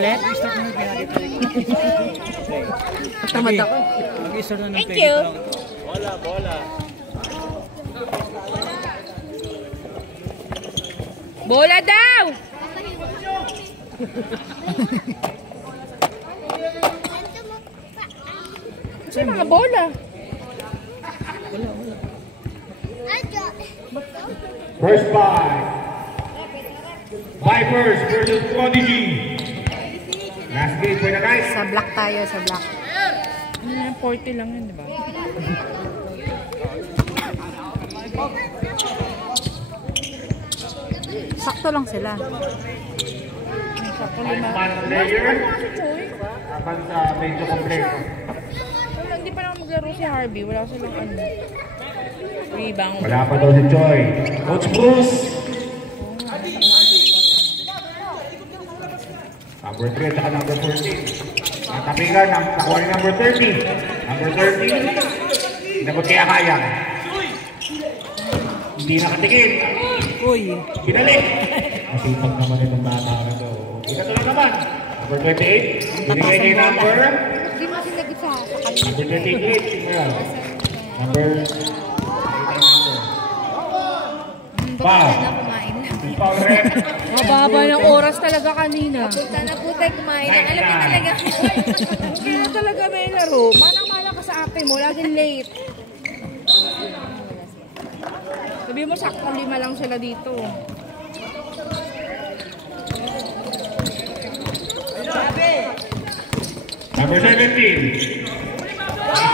ulit? Tamad ako. Thank you. Bola. Bola daw! Saan mga bola? First five. Vipers versus Prodigy. Last game for the guys. Sa black tayo, sa black. 40 lang yun, di ba? Sakto lang sila. Sakto lima. One player. Habang sa medyo kompleto. Hindi pa lang maglaro si Harvey. Wala silang ano. Rebound. Wala pa daw si Joy. Coach Bruce. Number 3 at saka number 14. Natapigan ang nakuha ni number 30. Number 30. Inabot kaya kaya. Hindi nakatingin. Uy. Pinalik. Masipag naman itong bata na ito. Ito lang naman. Number 28. Binigay kay number. Hindi mo sinagit sa kanila. Number 28. Number. Wow. Foul red. Mababa ng oras talaga kanina. Punta na po tayo kumain. Alam niyo talaga. Kaya talaga may laro. Manang-manang ka sa ate mo. Laging late. Sabi mo, saktong 5 lang sila dito. Number 17.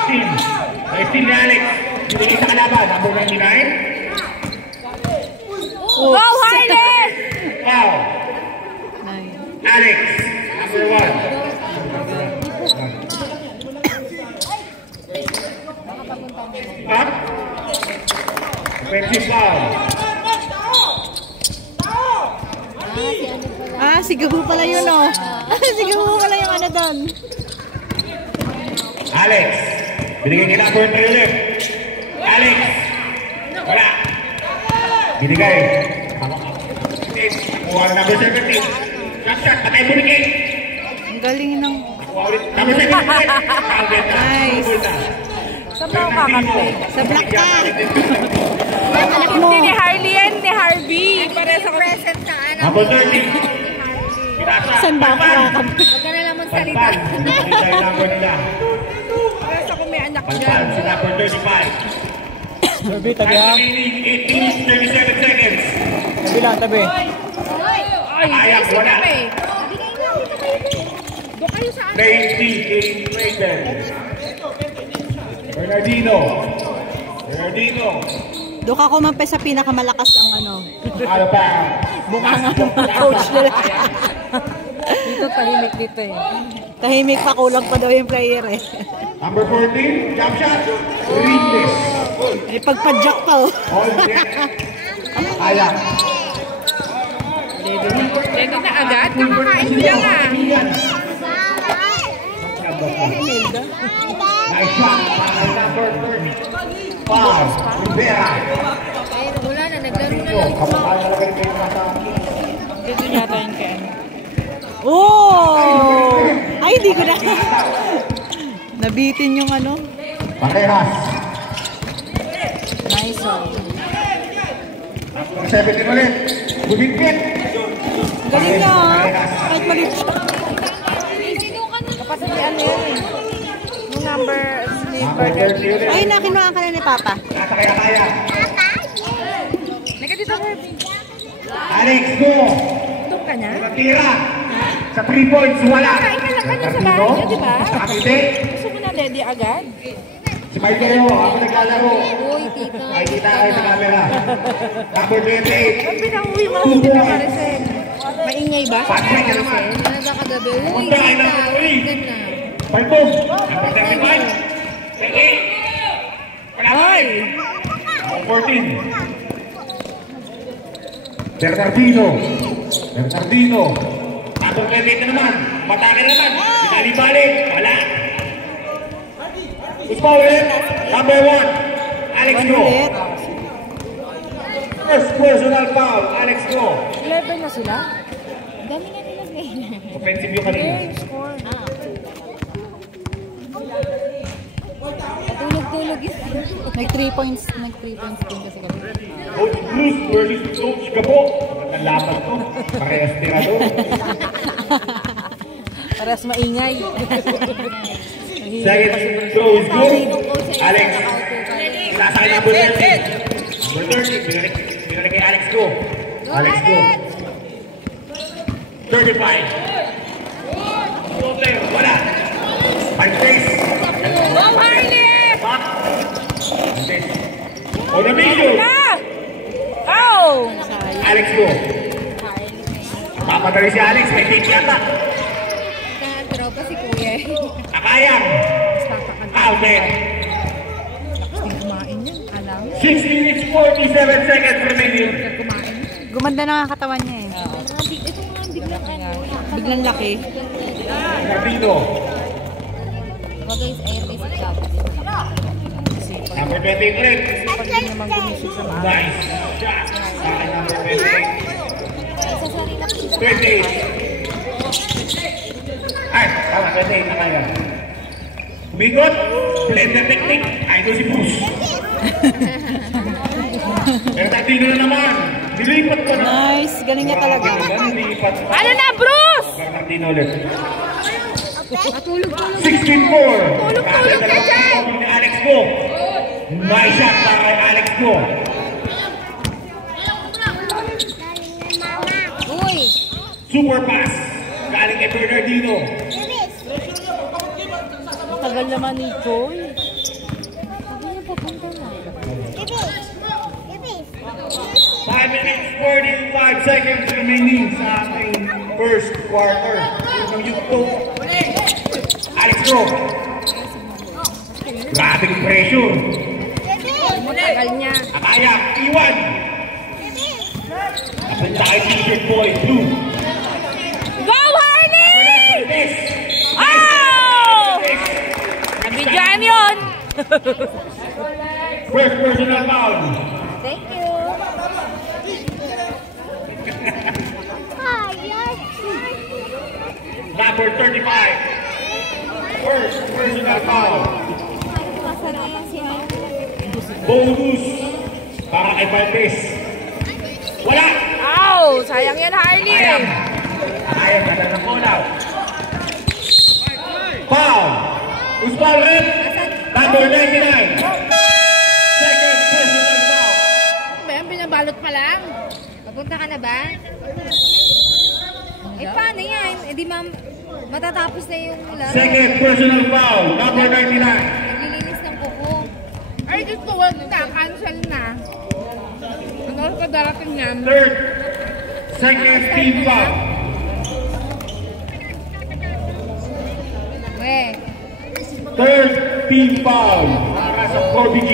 16 ni Alex. Binigay sa kalaban. Number 99. Go, Harley! Wow. Alex. Number 1. Up. Offensive foul. Si Gabu pala yun, oh. Si Gabu pala yung ano doon. Alex. Binigay kay number 3 ulit. Alex. Wala. Binigay. Kuha number 17. Shot. Patay binigay. Ang galing ng... Number 17 ulit. Nice. Saan ba ako kakantay? Sa black ka. Hindi ni Harley yan, ni Harvey. Pares ako. Present na anak. Number 30. Saan ba ako kakantay? Huwag ka na lang magsalita. Pares ako may anak Pantal dyan. sa number 35. Tabi, tabi ha. 18 minutes, 37 seconds. Tabi lang, tabi. Ay, Ayak, basic wala. kami. Doon kayo sa ano? Lacey Clayton. Bernardino. Doon ako mampe sa pinakamalakas ang ano. Ano pa? Mukha nga ng mga coach nila. Dito tahimik dito eh. Tahimik pa, kulang pa daw yung player eh. Number 14, jump shot. Ringless. Ay pagpadjak pa oh. All net. Ayak. Ready na agad? Nakakain mo lang ah. Nice shot. Number 30. Paul Rivera. Ay, wala na. Naglaro na lang. Kapakal na lang kayo nasa. Dito yata yung kaya. Oh! Ay, hindi ko na. Nabitin yung ano. Parehas. Nice one. Number 17 ulit. Bumigpit. Galing niya ah. Kahit maliit siya. Sino ka na? Kapatid ni ano yan eh. Yung number ni Number 30 ulit. Ay, nakinuhaan ka na ni Papa. Nasa kaya. Naka dito, Herbie. Alex, go. Doon ka na? Natira. Sa 3 points, wala. Kain ka lang kanya sa bahay niya, di ba? Hindi. Gusto mo na ready agad? Si Michael, ako naglalaro. Uy, tita. Ay, kita kayo sa camera. Number 28. Ba't pinauwi mo si Tita Maricel? Maingay ba? Patay ka naman. Talaga kagabi. Uy, Punta, tita. number 3. Ganda. Palpog. Number 35. Sige. Wala pa Ay! rin. Number 14. Bernardino. Number 28 na naman. Matake na naman. Binali-balik. Wala. Foul ulit. Number 1. Alex Go. Ulit. First personal foul. Alex Go. 11 na sila? Dami na nilagay. Offensive yung kanina. Patulog-tulog yun. Nag 3 points din kasi kami. Coach Cruz versus Coach Gabo. Ang laban to. Parehas tirador. Parehas maingay. Second throw is good. Alex. Nasa kay number 30. Number 30. Binalik kay Alex go. Alex go. 35. Floater. Wala. 5 days. Go, Harley! Back. Onamillo. Oh! Alex go. Papadali si Alex. May take yata. Tropa si Kuya. Akayang. Alvin. 6 minutes 47 seconds remaining. Gumanda na nga katawan niya eh. Ito nga, biglang ano. Biglang laki. Capino. Wag guys, ayun guys, si Chavo. Number 23. Pag hindi naman gumisip sa maaga. Nice. Shot. Number 28. 28. Ay, tama, 28 na kaya. Umigot. Blender technique. Idol si Bruce. Pero Capino na naman. Nilipat pa na. Nice. Galing niya talaga. Nilipat pa. Ano na, Bruce? Capino ulit. Matulog-tulog. 16-4. Tulog-tulog ka dyan. Ni Alex Go. Nice shot para kay Alex Go. Uy! Super pass. Galing kay Bernardino. Tagal naman ni Joy. Sabi niya papunta na. 5 minutes 45 seconds remaining sa ating first quarter. Yung Yuto. Alex Go. Grabing pressure. Matagal niya. Akaya, iwan. Napunta kay t-shirt boy, blue. Go, Harley! This. Oh! Nabigyan yun! First personal foul. Thank you. Number 35. First personal foul. Masarapan si Harley. Bonus para kay Valdez. Wala! Ow! Sayang yan, Harley! Ayam! Ayam ka na ng call-out. Foul! Usbal red. Number 99. Second personal foul. Ba yan, binabalot pa lang. Papunta ka na ba? Eh, paano yan? Eh, di matatapos na yung laro. Second personal foul. Number 99. Naglilinis ng kuko. Ay, Diyos ko, wag na. Cancel na. Ano oras ka darating yan? Third. Second team foul. Weh. Third team foul. Para sa Corby G.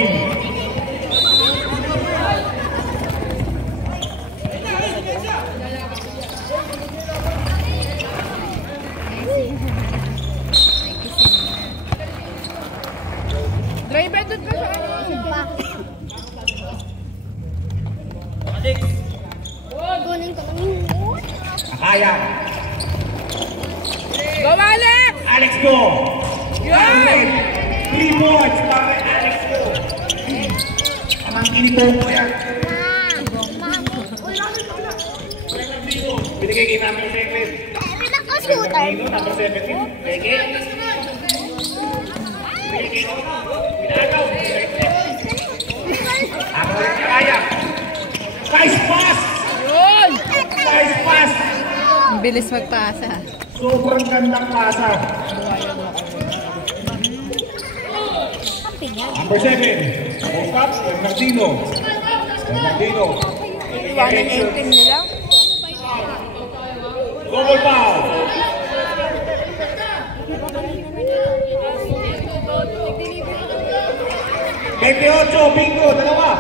Driver doon ka sa ano. Akaya. Go, Alex! Alex Go. Yan! 3 boards para kay Alex Go. Amang inipong ko yan. Binigay kay number 7. Dino, number 17. Peke. Pinagaw. Ako rin kaya. Nice pass! Yun! Nice pass! Ang bilis magpasa. Sobrang gandang pasa. Number 7. Postop, Bernardino. Bernardino. Iwanan niya yung team nila. Double foul. Bingo, dalawa.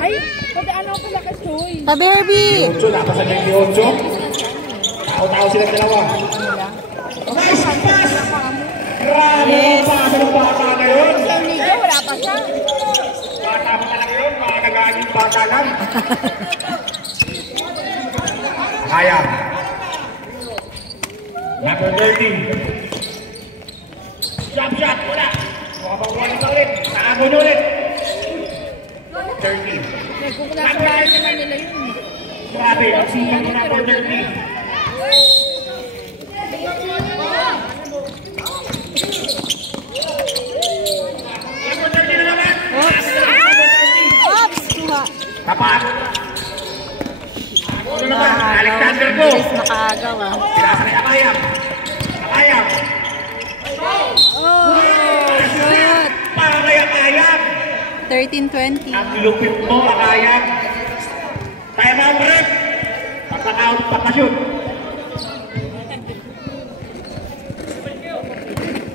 Ay, padaan ako pala kay Soy. Tabi, Herbie! 28, lakas sa 28. Tao-tao silang dalawa. Nice pass! Grabe ang pasa ng bata na yun. Sa Nijo, wala pa siya. Bata pa talaga yun, Laging bata lang. Kaya. Number 13. Jump shot, wala. Makapakuha pa ulit. Nakabon ulit. 13. Kung nasa bahay naman nila yun. Grabe, ang siya ni number 13. Number 13 na naman. Oops! Kuha. Kapat. Ano naman? Alexander ko. Bilis makaagaw ah. Pinasa ni Akayam. Akayam. Oh! Shoot! Para kay Akayam. 13-20. Ang lupit mo, Akayam. Time out, rep. Pagka-out, pagka-shoot.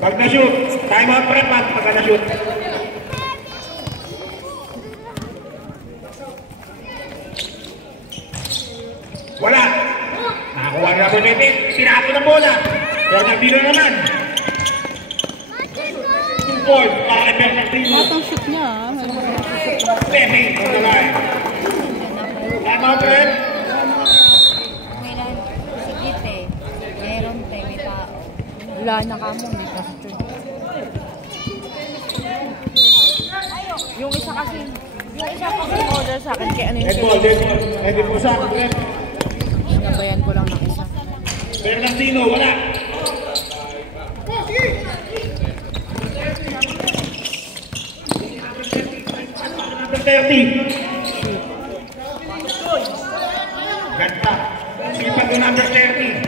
Pag na-shoot. Time out, rep. Pagka na-shoot. Wala. Nakakuha na po natin. Tinapo ng bola. Bernardino naman. 2 points para kay Bernardino. Matang shoot niya ah. Stepping from the line. Time out, rep. Kailan, sigit eh. Meron tayo, may tao. Wala na ka mo, hindi ka sa church. Yung isa kasi order sa akin, kaya ano yung Dead ball, dead ball. Ready po sa akin, rep. sinabayan ko lang ng isa. Bernardino, wala. Number 30. Ganda. Sipag yung number 30.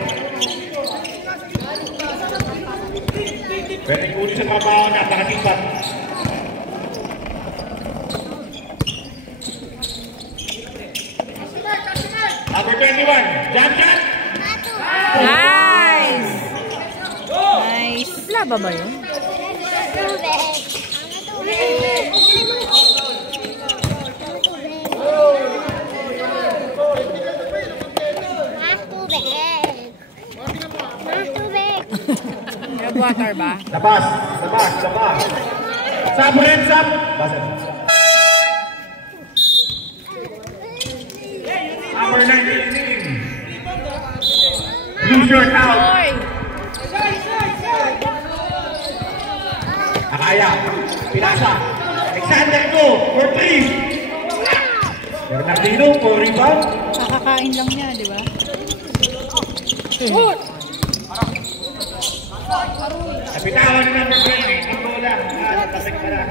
Pwede kunin sa trabaho, napakasipag. Number 21, jump shot. Nice! Nice. Laba ba yun? Nag-water ba? Labas, labas, labas. Sub, red sub. Number 19. Blue shirt out. Oy! Akaya. Pinasa. Alexander go for 3. Bernardino for rebound. Kakakain lang niya, di ba? Shoot! Napitawan ng number 20. Ang bola. Tapik pa na.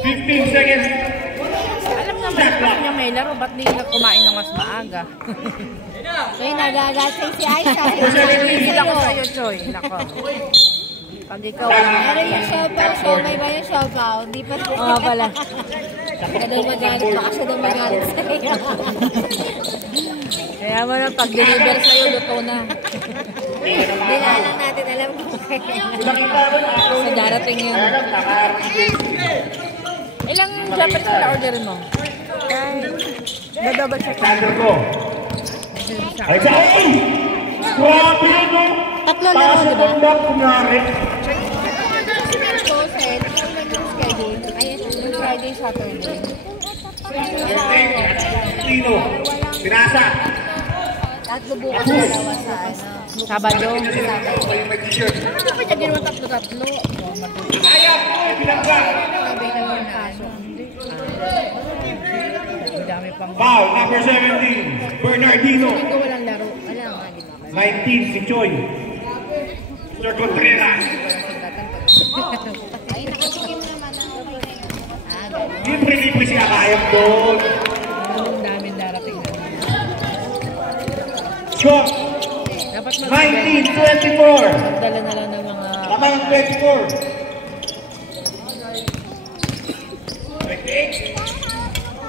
15 seconds. Alam naman gusto niya may laro, ba't di ka kumain ng mas maaga? Kaya nagagasay si Aisha. Hindi ako sa'yo, Choy. Nako. Pag ikaw, Pero yung siopaw, siomay ba yung siopaw? Di pa siya. Oo pala. Baka daw magalit, baka siya daw magalit sa'yo. Kaya mo na pag-deliver sa'yo, luto na. Hindi na lang natin alam kung kailan. Sa darating yun. Ilang Japanese na orderin mo? Dadouble check. Alexander go. Alexander. Grabe yun, no? Tatlo laro, di ba? Taas kunwari. Ko, Seth, kailan yung schedule? Ayun, yung Friday, Saturday. Tino. Pinasa. Tatlo bukas dalawa sa ano. Sabado. May t-shirt. Ano pa niya ginawa tatlo-tatlo? Ayaw. Pinangga. Sabi na yung kaso. Ang dami pang... Foul, number 17. Bernardino. Ito walang laro. Wala nga, di ba? 19, si Choi. Sir Contreras. Ay, nakatikim naman ang ganun. Libre-libre siya kayang doon. Ang dami darating na. Shot. Dapat 19-24. dala na lang ng mga... Tama ng 24. 28.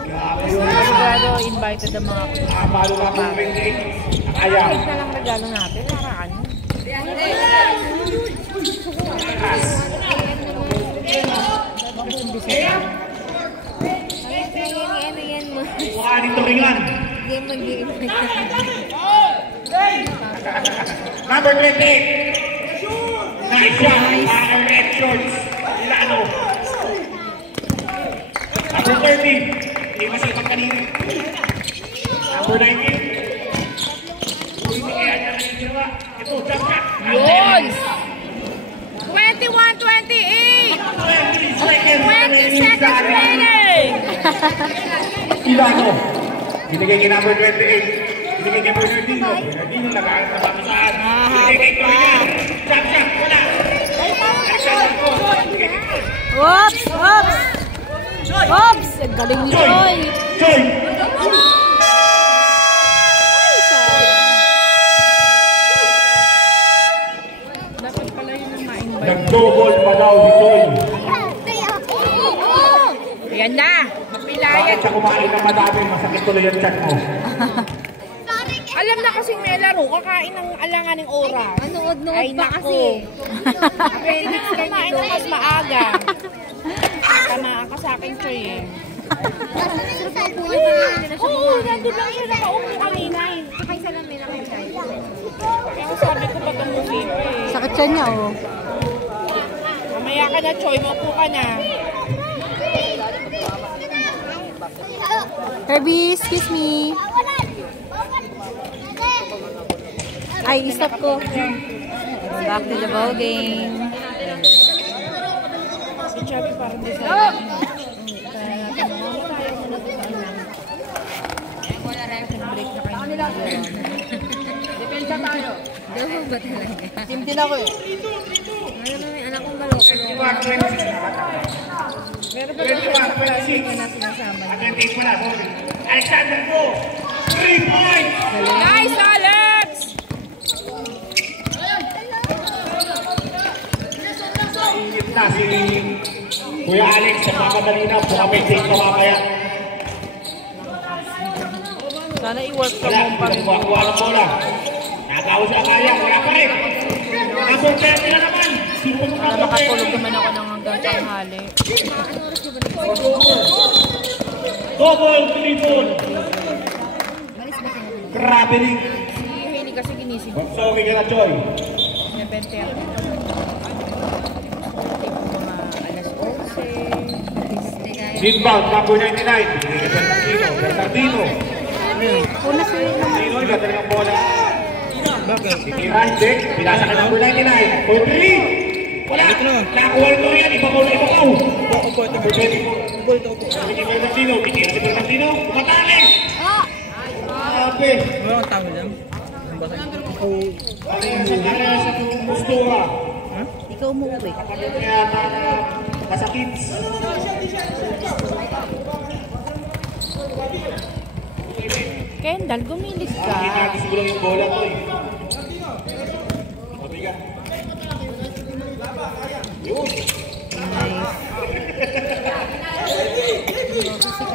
Grabe yun. Sigurado invited ang mga... Nakapalo na po 28. Kaya. Cake na lang regalo natin. Paraan. Ano yan mo? Mukha nito ringan. Hindi mag-i-invite. Number 28. Nice shot. Red shorts. Milano. Number 30. Hindi masipag kanina. Number 19. Hindi kaya niya kanina ginawa. Ito, jump shot. Yun! 21-28! 20 seconds 20 seconds remaining! Ilano. Binigay kay number 28. Binigay kay Bernardino. Bernardino, nag-aaral na kami saan. Binigay kay Torian. Jump shot, wala. Oops! Oops! Oops! Ang galing ni Joy! Joy! Dapat pala yun ang ma-invite. Nag-double pa daw si Joy. Ayan na! Mapilayan! Bakit siya kumain ng madami? Masakit tuloy ang chat mo. Alam na kasing may laro, kakain ng alanganing oras. Nood pa kasi. Pwede na kumain ng mas maaga. Tamaan ka sa akin, Choy eh. Oo, nandun lang siya nakaupo kanina eh. Sakay sa lamin ako dyan. Kaya sabi ko ba't ang movie ko eh. Sakit siya niya, oh. Mamaya ka na, Choy, maupo ka na. Herbie, excuse me. Ay, stop ko. Back to the ball game. Si Chubby parang di sa break na kayo. Depensa tayo. Daw ba talaga? Team din ako eh. Ano naman, anak kong balok. Meron ba tayo sa plastic na sinasama? Attendate mo na, sorry. Alexander Go! 3 points! Nice, Alex! Inip na si Kuya Alex sa mga kadali na. Bukapit din ka mamaya. Sana i-work from Wala, home pa rin. kuha ng bola. Nagawa sa kaya, wala pa rin. Number 30 na naman. Simple mo Para number 30. makatulog naman ako ng hanggang tanghali. Double triple. Grabe rin. Si Henny kasi ginising. Sorry ka na, Joy. Sinabente ako. Mga alas 11. Inbound, number 99. Bernardino. Una sa'yo naman. Bernardino, iba talagang bola. Si Ranjek, pinasa ka number 99. For 3. Wala. Nakakuha rin yan. Ibabaw na ibabaw. Number 24. Sabi ni Bernardino. Pinira si Bernardino. Kumatali. Grabe. Kaya sa Mustura. Ikaw umuwi. Kapatid niya na masakit. Kendall, gumilis ka. Hindi natin siguro yung bola to eh. Mabigat. Yun.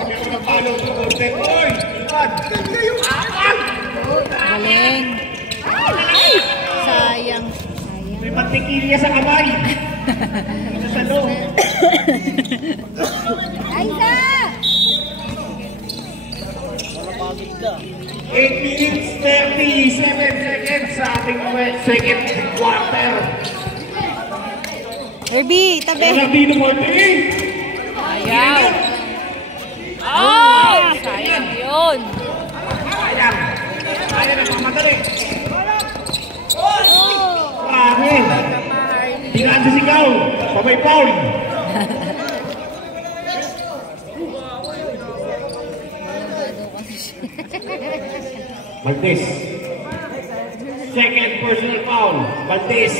Pero napalo ito ko. Oy! Galing. Sayang. May mantikilya sa kamay. Sa loob. Aiza! 8 minutes 37 seconds sa ating second quarter. Herbie, tabi. Bernardino Martin. Ayaw. Oh! Sayang yun. Sayang. Sayang na mamadali. Grabe. Hinaan sa sigaw. Pabay Paul. Valdez. Second personal foul. Valdez.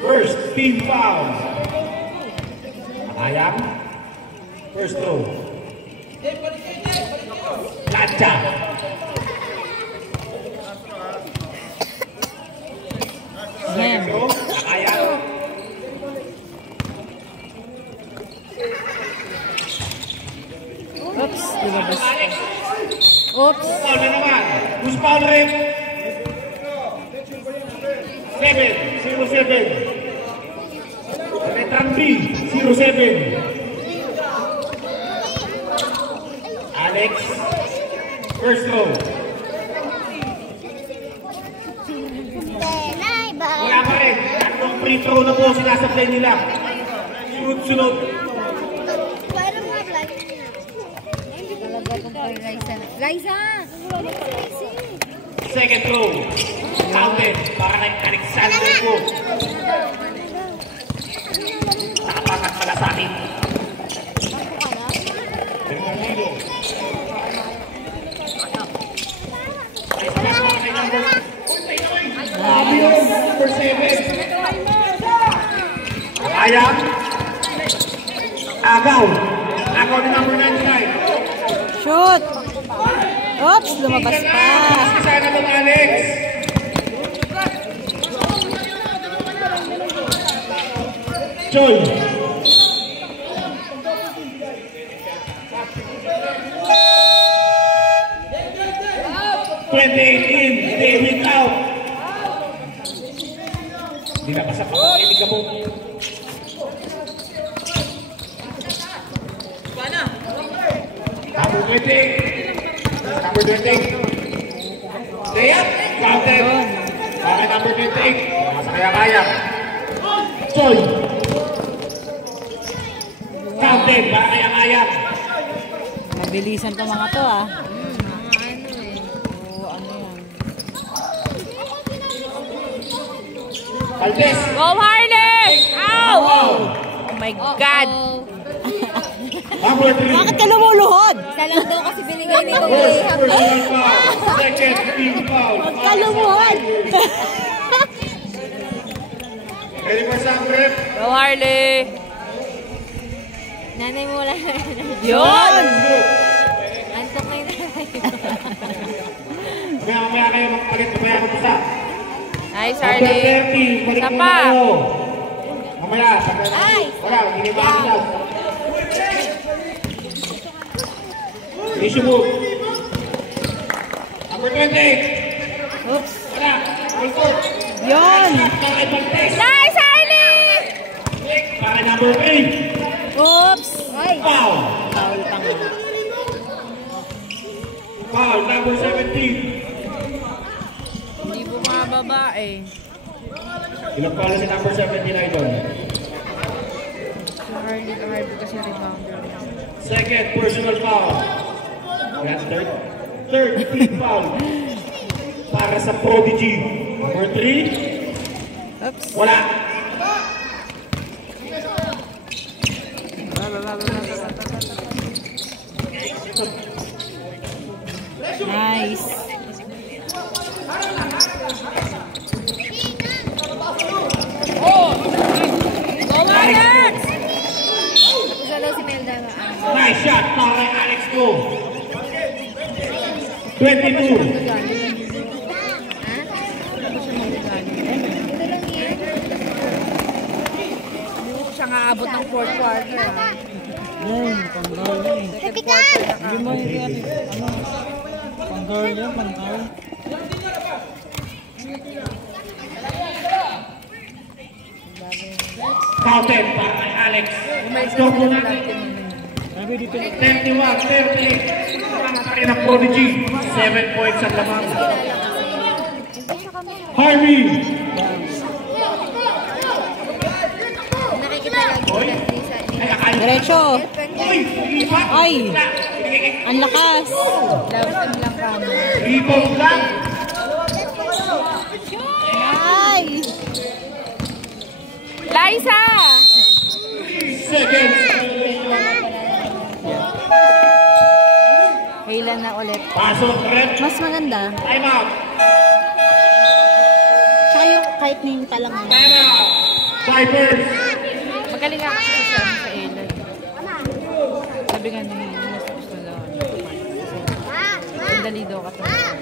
First team foul. Ayang. First throw. Lacha. Second throw. Ayang. Oops, lumabas. Oops. Foul na naman. Who's foul rin? 7-0-7. Letrang B, 0-7. Alex, first throw. Wala pa rin. Tatlong free throw na po sinasablay nila. Shoots. Sunod-sunod. Talaga itong kay Liza. Liza! Second throw. Counted. Para kay Alexander po. Nakapakat pala sa akin. Number 7. Ayam. Agaw. Agaw ni number 9 side. Shoot! Oops, lumabas pa. Sana itong Alex. Joy. In, David out. Hindi na pasap ako, hindi ka mo. Number 20. Number 20. Layup, counted. Okay, number 28. Nasa kaya-kaya. Choy. Counted, baka kaya-kaya. Mabilisan to mga to ah. Valdez. Go Harley! Ow! Oh my God! Number 3. Bakit ka lumuluhod? Isa lang daw kasi binigay ni Kuya. First personal foul. Second team foul. Bakit ka lumuhod? Ready for some rep? Go Harley! Nanay mo wala na. Yun! Antok na yung nanay mo. Mamaya kayo magpalit. Mamaya ko isa. Nice Number Harley! 30. Balik Isa mo pa! na kayo. Mamaya. Ay! Wala. Hindi ba ako daw? Issue move. Number 28. Oops. Wala. All court. Yun! Nice Harley! Para number 8. Oops! Foul. Foul pa nga. Foul. Number 17. Hindi bumababa eh. Ilang foul si number 17 na ito? Harley kasi rebounder. Second personal foul. That's third team foul. Para sa Prodigy. Number 3. Oops. Wala. Nice. Go Alex! Isa daw si Melda. Nice shot para kay Alex Go. 22. Hindi siya nga abot ng fourth quarter. Yan, pang-girl yan eh. Second quarter na Hindi mo yung ano, pang-girl yan, pang-girl. Counted para kay Alex. Score po natin. 31-38. Para ng Prodigy. 7 points ang lamang. Harvey. Nakikita lang yung sa Diretso. Uy! Lipat! Ay! Ang lakas. Love team lang kami. Rebound lang. Nice. Liza! 3 seconds. Kailan na ulit. Pasok, rep. Mas maganda. Time out. Tsaka yung kahit na yung talang mo. Time out. Vipers. Magaling ako sa Ellen. Sabi nga niya, mas gusto daw. Ang dali daw ka talaga.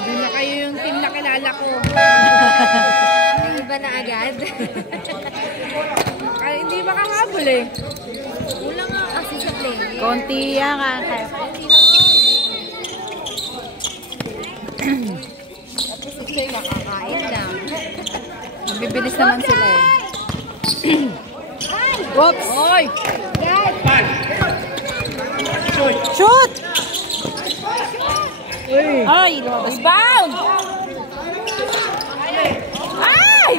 Hindi na kayo yung team na kilala ko. iba na agad. Kaya hindi makahabol eh. Wala nga kasi sa play. Konti yan. Tapos ito yung nakakain lang. Mabibilis naman sila eh. Whoops! Oy! Pan. Shoot! Ay, lumabas. Bound! Ay!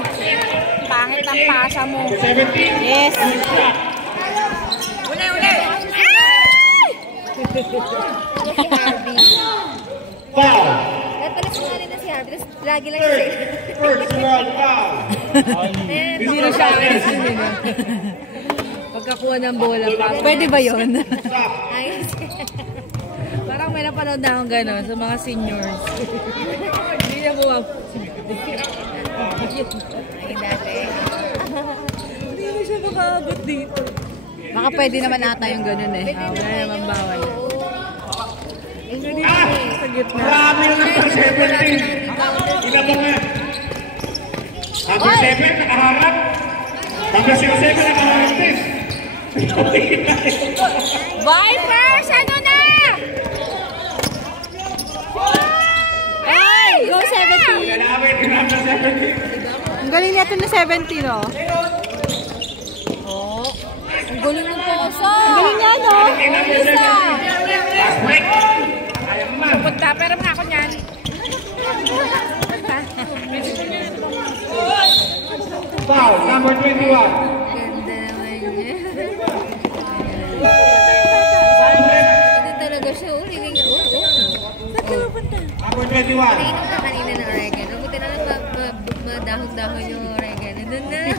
Pangit ang pasa mo. 17. Yes! Uli, uli! Si Harvey. Foul. Natalas nga rin na si Harvey. Tapos lagi lang siya. First round foul. Hindi na siya pagkakuha ng bola pa. Pwede ba yun? Ayos. Parang may napanood na akong gano'n sa mga seniors. Hindi na buwa. Ay, dati. Hindi na siya makaabot dito. Baka pwede naman ata yung gano'n eh. Wala naman bawal. Ah! Marami na ng 17. Ilan ba nga? Number 7, nakaharap. Number 7, nakaharap din. Vipers! Ano na? Ay! Go 17! Lalawin yung number 17. Ang galing natin na 17, oh. Ang galing ng posa. Ang galing nga, no? Last break. Ayaw na. Punta, pero mga ako niyan. Foul, number 21. Ganda naman niya. Ito talaga siya. Hiling niya. Number 21. Nainom na kanina ng oregano. Buti na lang madahon-dahon yung oregano. Doon na.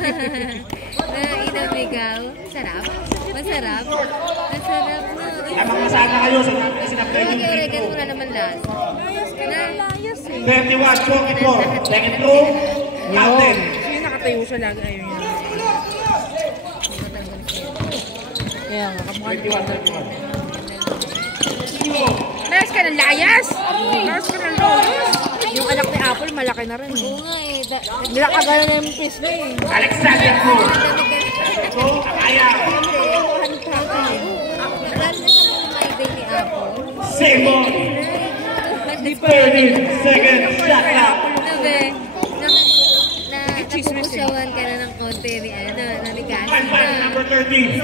Nainom ikaw. Sarap. Masarap. Masarap na. Tamang masana kayo sa sinapay Yung ng oregano wala naman lasa. Layas eh. 21, 24. Second row. Counted. Sino nakatayo siya lagi? Ayun yun. Kaya nga, kamukha 21. Layas ka ng layas! Layas ka ng layas! Yung anak ni Apple, malaki na rin. Oo nga eh. Nilakagala na yung piece na eh. Alexander Moore. Go, Akaya. Lalo na sa mga my day ni Apple. Simon. 30 seconds shot clock. Nabe, napupusyawan ka na ng konti ni ni Cassie Pan, na. number 30.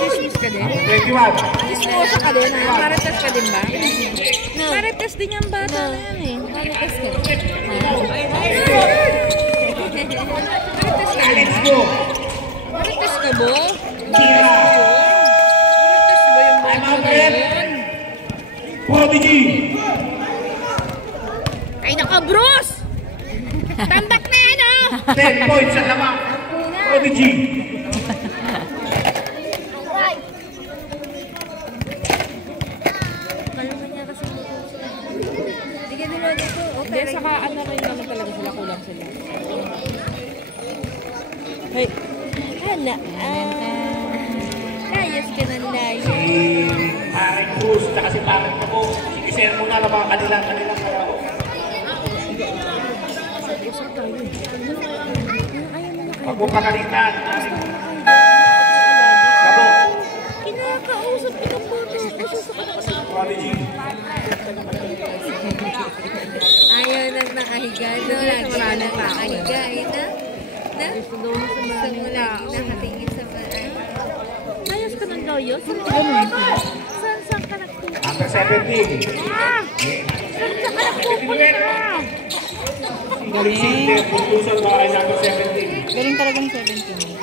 Chismis ka din? 21. Chismosa ka din ha? Marites ka din ba? Marites din yung bata na yan eh. Marites ka. Let's go. Marites ka ba? Tira. Marites ba yung I'm bata out na red. yan? Prodigy. Ay naka Bruce! Tandak na yan oh! 10 points sa lamang. Prodigy. Kalungan niya kasi bigyan nila dito. Hindi, saka ano rin naman talaga sila, kulang sila. Hey. Hala. Layas ka ng layas. Si Paring Cruz, tsaka si Paring Pako. Sige, mo na lang mga kanilang kalaro. Pag mo pakalitan. Gabo. Kinakausap ko ng boto. Prodigy. Ayaw nang nakahiga. No, lagi na nang nakahiga. Na? Gusto mo lang nakatingin sa parang. Layas ka ng layas? Saan ka nagpupunta? Number 17. Saan ka nagpupunta? Galing. Putusan ba kay number 17? Galing talagang 17.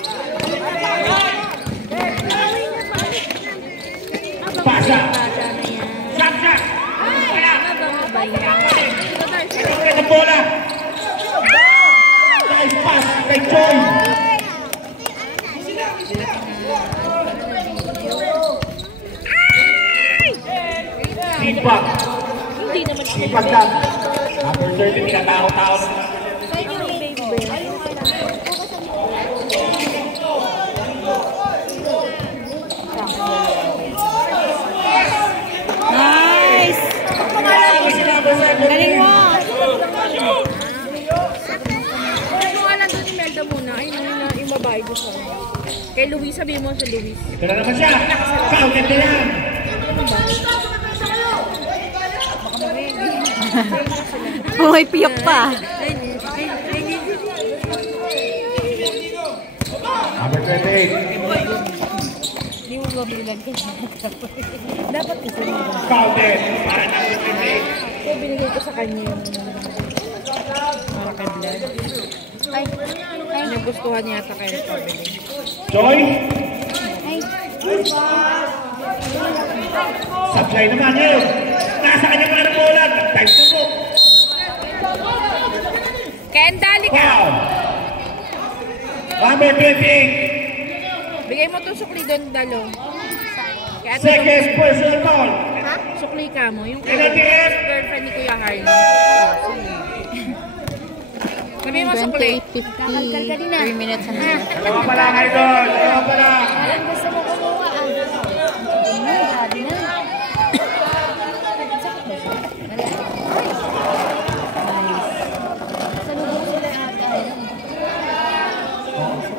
Pasa. Bata na yan. Shot, shot. Wala. Mababa yan. Ang bola. Nice pass kay Choi. Sipag. Hindi naman siya. Sipag lang. Number 30, pinatao-tao na. Saan yung baby bear? Nice! Galing mo! Ano nga lang doon ni Melda muna, ay yung babae ko sa kay Luis, sabihin mo sa Luis. Ito na naman siya. Counted na yan. Oh, may piyok pa. Number 28. Hindi mo mabilan kasi. Dapat kasi mo. Fouled. Para number 28. So, binigay ko sa kanya yung para kay Vlad. Ay. Nagustuhan niya yata kayo pabili. Joy. Ay. Supply naman yun. Nasa kanya pa ng bola. Time to go. Ken, dali ka! Foul. Number 28. Bigay mo itong sukli doon, Dalo. Second personal foul. Sukli ka mo. Yung Penalty is girlfriend ni Kuya Harley. Sabi mo sukli. 28:50. 3 minutes and a half. dalawa pa lang kayo doon. Dalawa pa lang. Alam, gusto mo kumuha ah. Sabi na.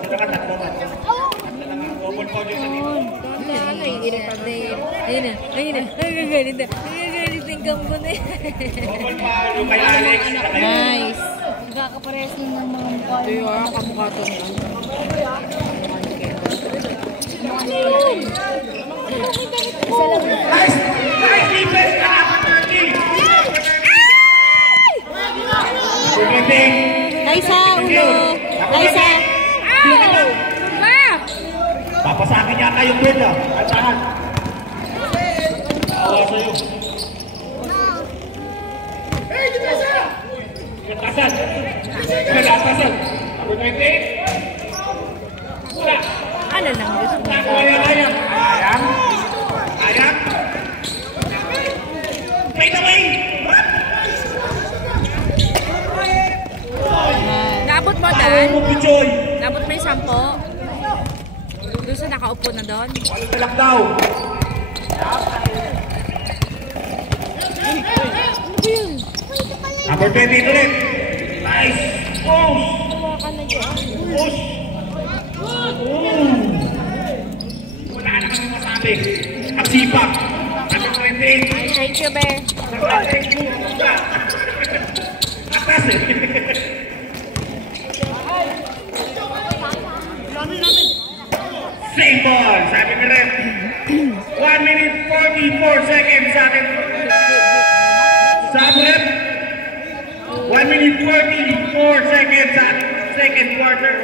Nagagalit ang kampo na Nice. Nagkakaparehas ng mga mukha. Ito yung kamukha ito niya. Nice! Nice defense! Liza, ulo. Liza. Papasakin niya kayong bird ah. Kantahan. Awa sa'yo. Kantasan. Kantasan. Number 28. Wala. Ano lang gusto mo? Ayang. Ayang. Ayang. May naway. Nabot mo, Tawag Dan? mo, Pichoy. Nabot mo yung 10? Doon sa nakaupo na doon? Talak daw. Number 20 ulit. Nice. Push. Push. Wala na kami masabi. Ang sipak. Number 28. Thank you, Be. Atas eh. Same ball. Sabi ko rin. 1 minute 44 seconds sa akin. Sabi rin. 1 minute 44 seconds sa second quarter.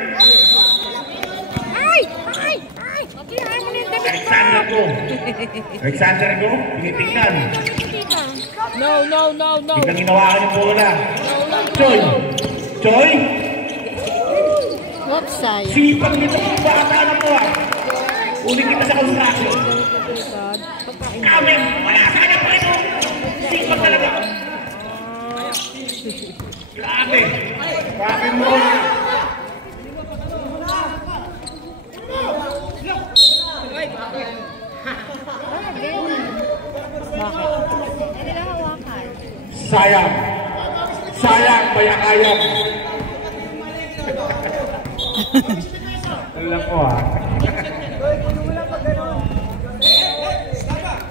Ay! Ay! Ay! Kailangan mo na yung damit mo! Alexander Go. Alexander Go. Tinitingnan. No! Biglang ginawakan yung bola. Joy. Joy. Oops, sayang. Sipag nito kung bata na po ah. Uling kita sa construction. Kami, wala sa kanya pa rin. Sipag talaga. Grabe. Grabe mo. Sayang. Sayang, bayakayan. Ano lang po ah.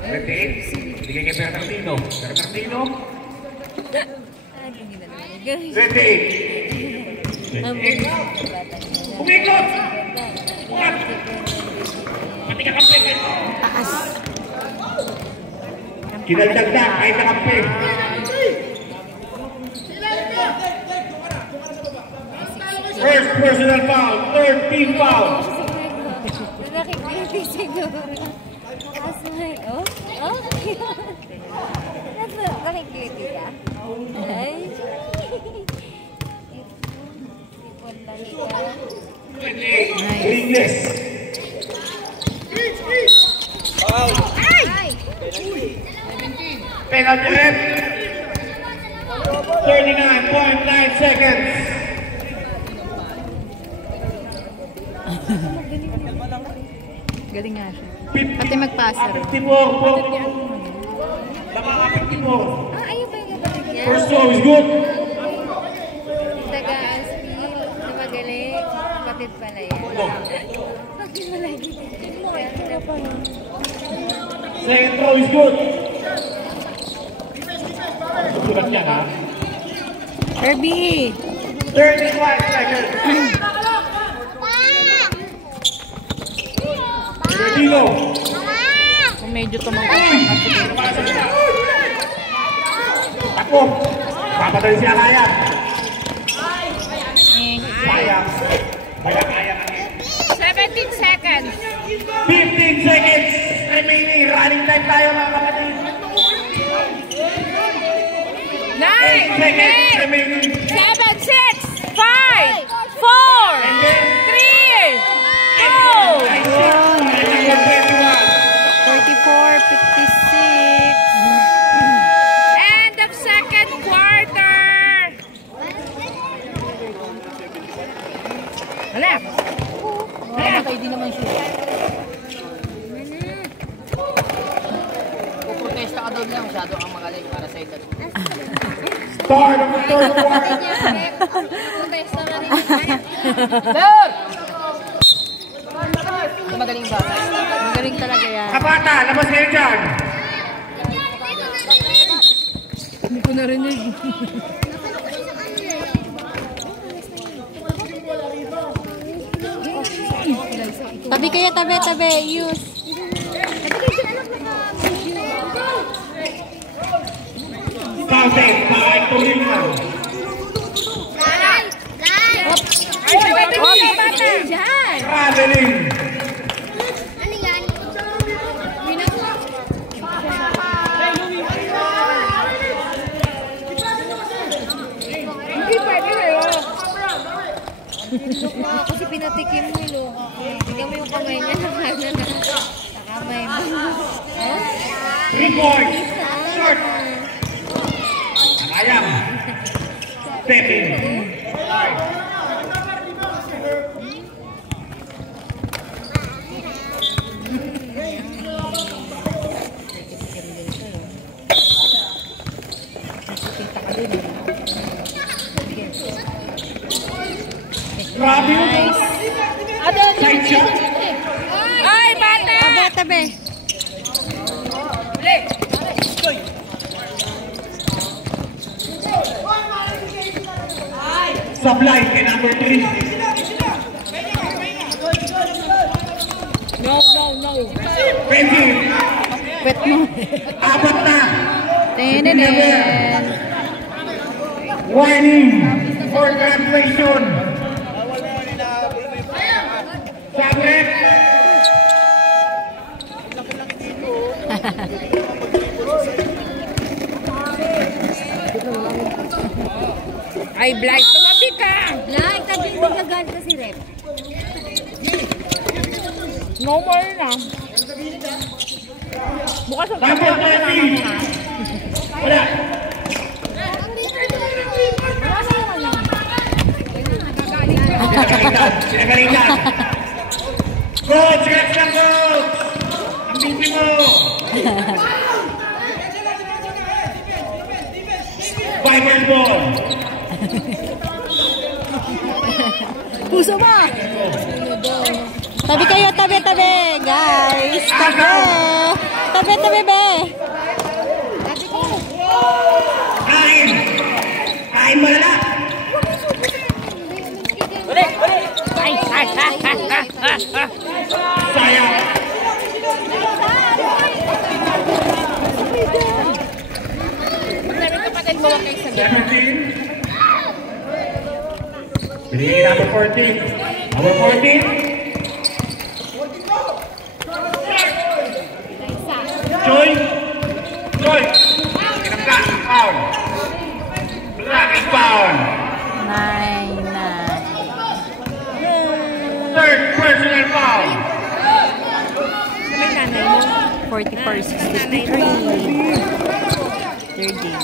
Retain. Bigay kay Bernardino. Bernardino. Retain. Umikot! Umat! Pati ka kampe. Taas. Kinaldag na kahit na kampe. First personal foul, third team foul. Nakikita siguro. Kaso ay, oh? Oh? Nakikita ka? Ay? Ipon lang ikaw. Weakness. Ay! Penalty rep. 39.9 seconds. Galing nga siya. Pati magpasa rin. 54 po. Tama ka 54. Ayun ba yung kapatid niya? First throw is good. Taga-aspil. Na magaling. Kapatid pala yan. Bakit malagi? Second throw is good. sulat yan, ha? Kirby! 35 seconds. Dilo. Kung medyo tumangkot. Ako. Papadali siya kaya. Sayang. Kaya. 17 seconds. 15 seconds remaining. Running time tayo mga kapatid. 8 seconds remaining. 7, 6, 5, 4, 3, 2, end of second quarter. Hala. Patay din naman siya. Puprotesta ka daw niya, masyado kang magaling para sa ito. Start of the third quarter. Sir! Magaling ba? Magaling talaga yan. Kapata, labas kayo dyan. Hindi ko narinig. Tabi kayo, tabi. Use. Counted, kain tuloy mo. Pwede mo yung bata. Diyan. Traveling. Hindi pwede kayo. Kasi pinatikim mo lo. Tingnan mo yung kamay niya na kamay mo. 3 points. Short. Ayam. 7. Grabe yun. Side shot. Ay, bata! Tabi. Supply kay number 3. No. Ready. Wet mo. Apat na. Tininin. Warning for graduation. Sabret. Ay, Blight, tumabi ka! Like, hindi nagaganda si Rep. No more na. Bukas ang Number 30. Wala. Sinagalitan. Coach, rest lang coach. Ang bibi mo. Fiber ball. Puso mo. Tabi kayo, tabi. Guys, tabi, be. Kain mo na lang. Sayang. kapatid mo kayo sa 17. Pinili number 14. Number 14. Joy. Kinangka. Foul. Black is foul. 9. Third personal foul. 44-63. Third game.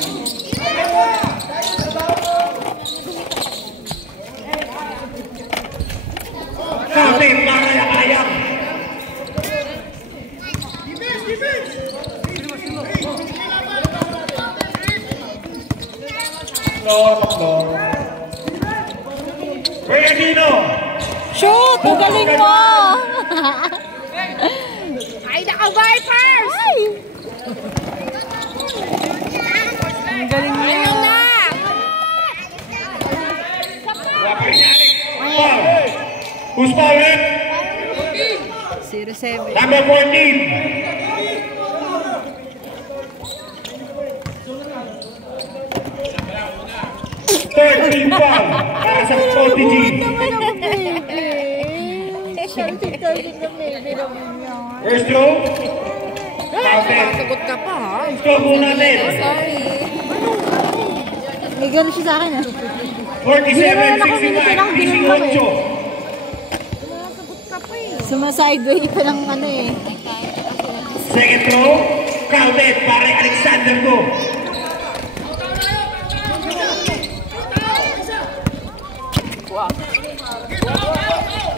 Kapit para ayam. Tatlo. Reagino. Shoot! Ang galing mo! Ay, naka-Vipers! Ang galing mo! Who's calling? 07. Number 14. Third team foul. Para sa Prodigy. First throw. Counted. Sagot ka pa ha. Throw muna natin. Sorry. May gano'n siya sa akin ah. 47-69. 18. Suma-sideway pa ng ano eh. Second throw. Counted. Pare Alexander ko.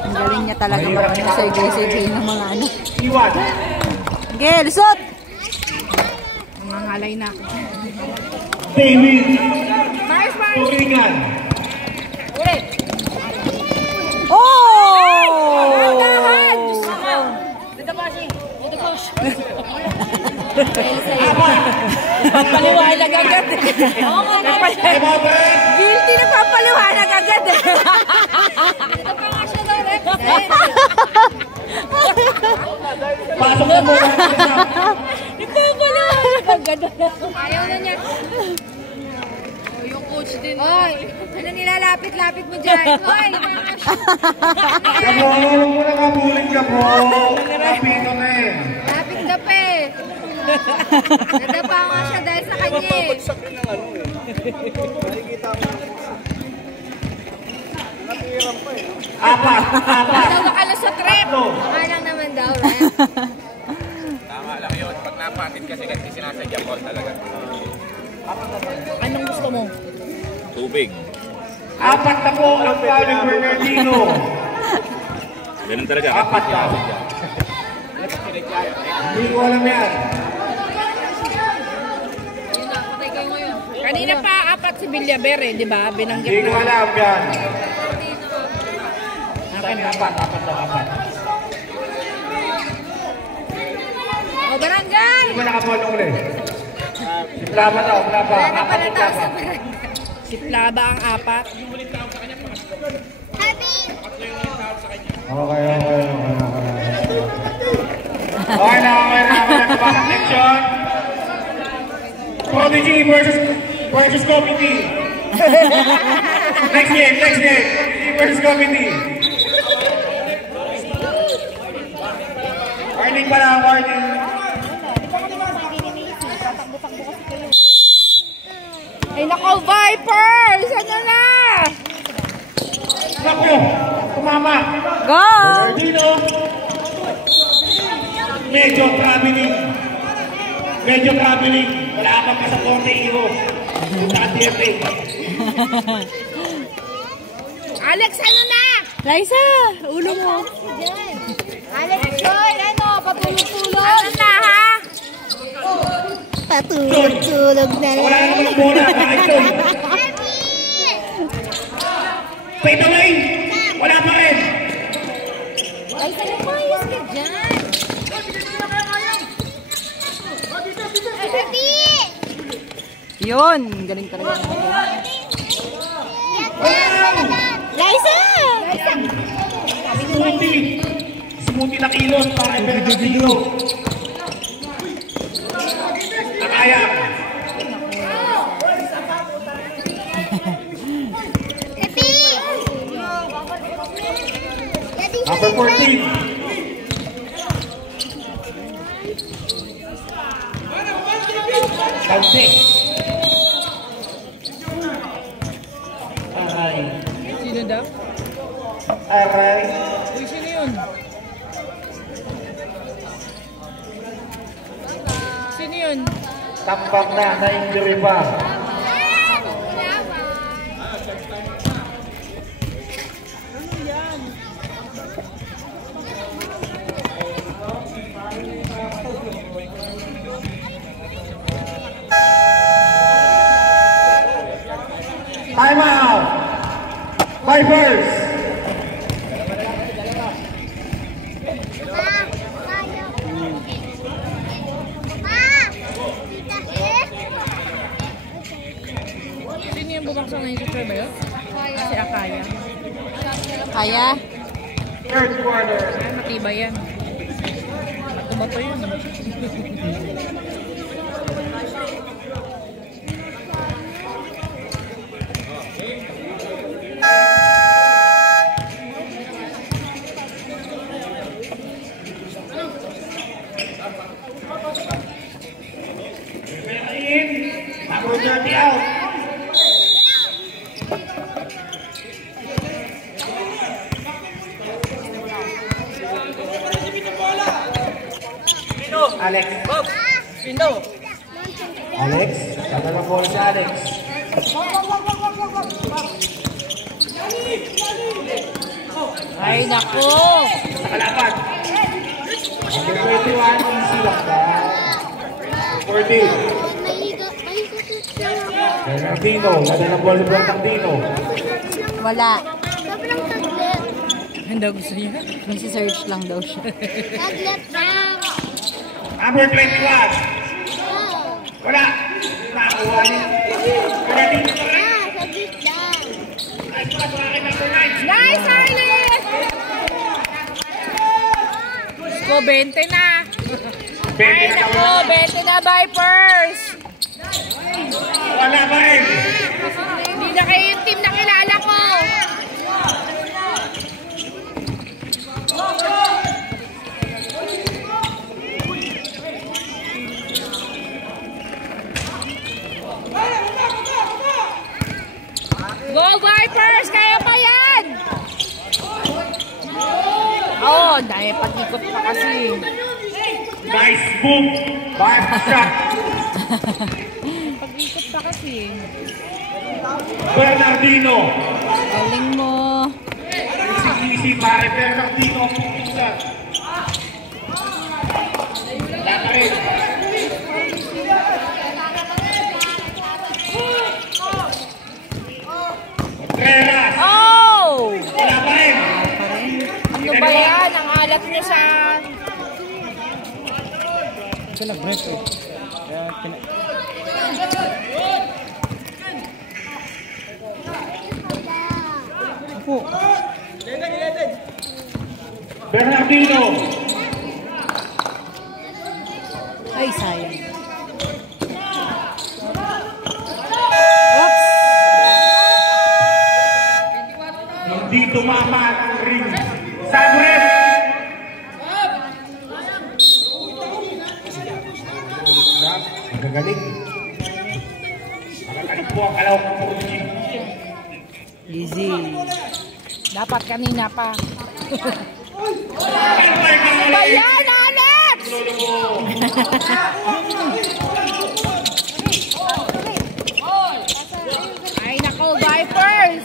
Ang galing niya talaga mag-sideway ng mga ano. Iwan. Okay, lusot! Nangangalay na ako. David. Mars! Turingan. Ulit! Oh! Dito pa si. Dito coach. Papaliwanag agad. Guilty na papaliwanag agad. Ito pa nga siya daw, Rex. Pasok na mo. Papaliwanag agad. Ayaw na niya. Yung coach din. Hoy, ano nilalapit-lapit mo dyan? Hoy, Kamo, huwag mo na kabuling ka po. Kapito na eh. lapit ka pa eh. Nadapa nga siya dahil sa kanya eh. Apat. Tawa ka na sa trip. Tatlo. Baka lang naman daw, Rex. Tama lang yun. Pag napatin kasi sinasadya ko talaga. Anong gusto mo? Tubig. Apat na po ang foul ni Bernardino. Ganun talaga. Apat ka. Hindi ko alam yan. Kanina pa apat si Villaver eh, di ba? Binanggit Hindi ko na. alam yan. Apat. O, barangay! Hindi ko nakapon ulit. Plaba daw, plaba. Wala na Apat pala yung tao plaba. sa barangay. Si Plaba ang apat. Okay. Okay na. Connection. Prodigy versus Committee. Next game. Prodigy versus Committee. Warning pa lang, warning. Ay nako, Vipers! Ano na? Naku, tumama. Go! Bernardino. Medyo traveling. Wala kang pasaporte, Iro. Punta ka DFA. Alex, ano na? Liza, ulo mo. Alex Joy, ano, patulog-tulog. Ano na, ha? Patulog na Wala lang. naman ang bola. Bakit yun? Fade away. Wala pa rin. Ay, sa'yo mayos ka dyan. Yun, galing talaga. Liza! Smoothie na kilos para kay Bernardino. Nakaya. Number 14. Kaunti. Aray. Sino daw? Aray. Uy, sino yun? Sino yun? Tambak na injury pa. Time out. Vipers. Sino yung bumagsak na yung super ba yun? Si Akaya. Kaya? Third quarter. Ay, matibay yan. Matumato yun. Number 30 out. Alex. Alex, dadala ball si Alex. Ay, naku! Sa kalaban. Number 21, easy lang ba? 14. Bernardino, dadala ball si Bernardino. Wala. Sobrang taglit. Hindi gusto niya. Nasi-search lang daw siya. Taglit lang. Number 21. Wala. Nakakuha niya. Bernardino pa rin. Taglit lang. Nice pass sa akin, number 9. Nice, Arlen! Sko, 20 na. Ay, naku, 20 na, Vipers! Wala pa rin. Hindi na kayo yung team na kilala ko. Go Vipers! Kaya pa yan! Oo, dahil pag-ikot pa kasi. Nice boom. Bad shot. Pag-ikot pa kasi. Bernardino. Galing mo. Easy pare. Bernardino. Wala pa rin. Contreras. Oh! Wala pa rin. Ano ba yan? Ang alat niyo sa... Ito nag-break eh. Kaya Ako. Bernardino. Ay, sayang. Hindi tumama ang ring. Sabres. Magagaling. Magagaling po ang kalaw ng Puruji. Easy. Dapat kanina pa. Ba yan, Alex? Ay, nako, Vipers!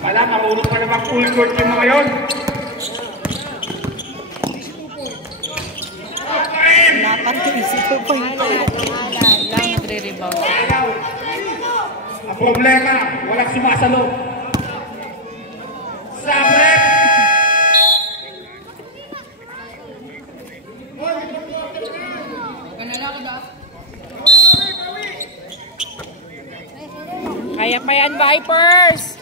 Wala, marunong pa naman full court yung mga yun. Dapat easy 2 point. Lang nagre-rebound. Ang problema, walang sumasalo. Sabres. Kaya pa yan, Vipers!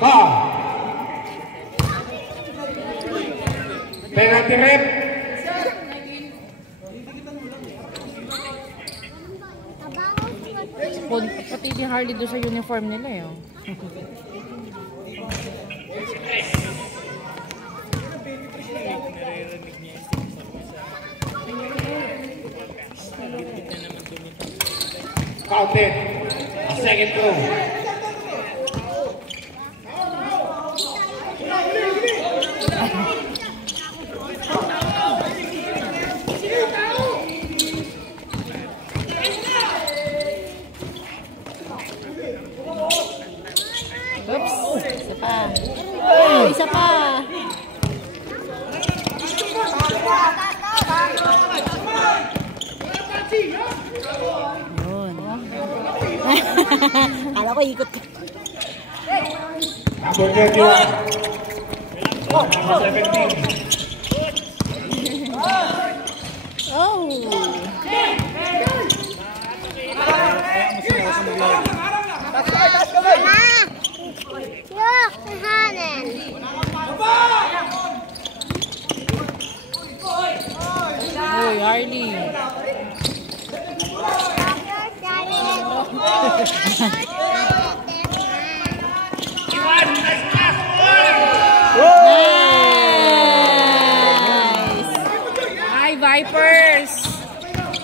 Ha! Penalty rep. Pati ni Harley doon sa uniform nila eh. Oh. Counted. Second throw. Oops. Isa pa. Oh, isa pa. Yun. Kala ko ikot ka. Number 31. Number 17. Oh. Mama! Look! Iwan, nice pass. Nice! Hi, Vipers!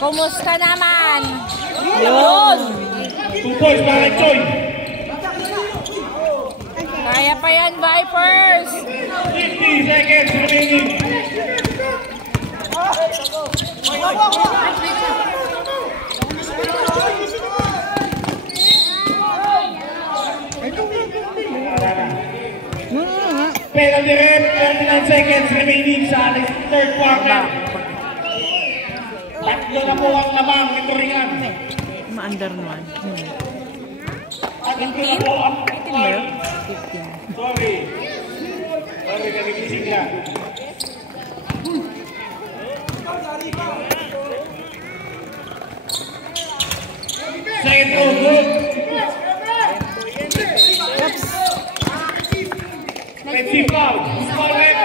Kumusta naman? Yun! 2 points para kay Choi. Kaya pa yan, Vipers! 50 seconds remaining. Penalty red, 29 seconds remaining sa third quarter. Tatlo na po ang lamang ito ringan. Ma-under naman. At ito na po ang 15 ba yun? 15. Sorry, nagigising yan. Second row, good. Offensive foul. Foul red.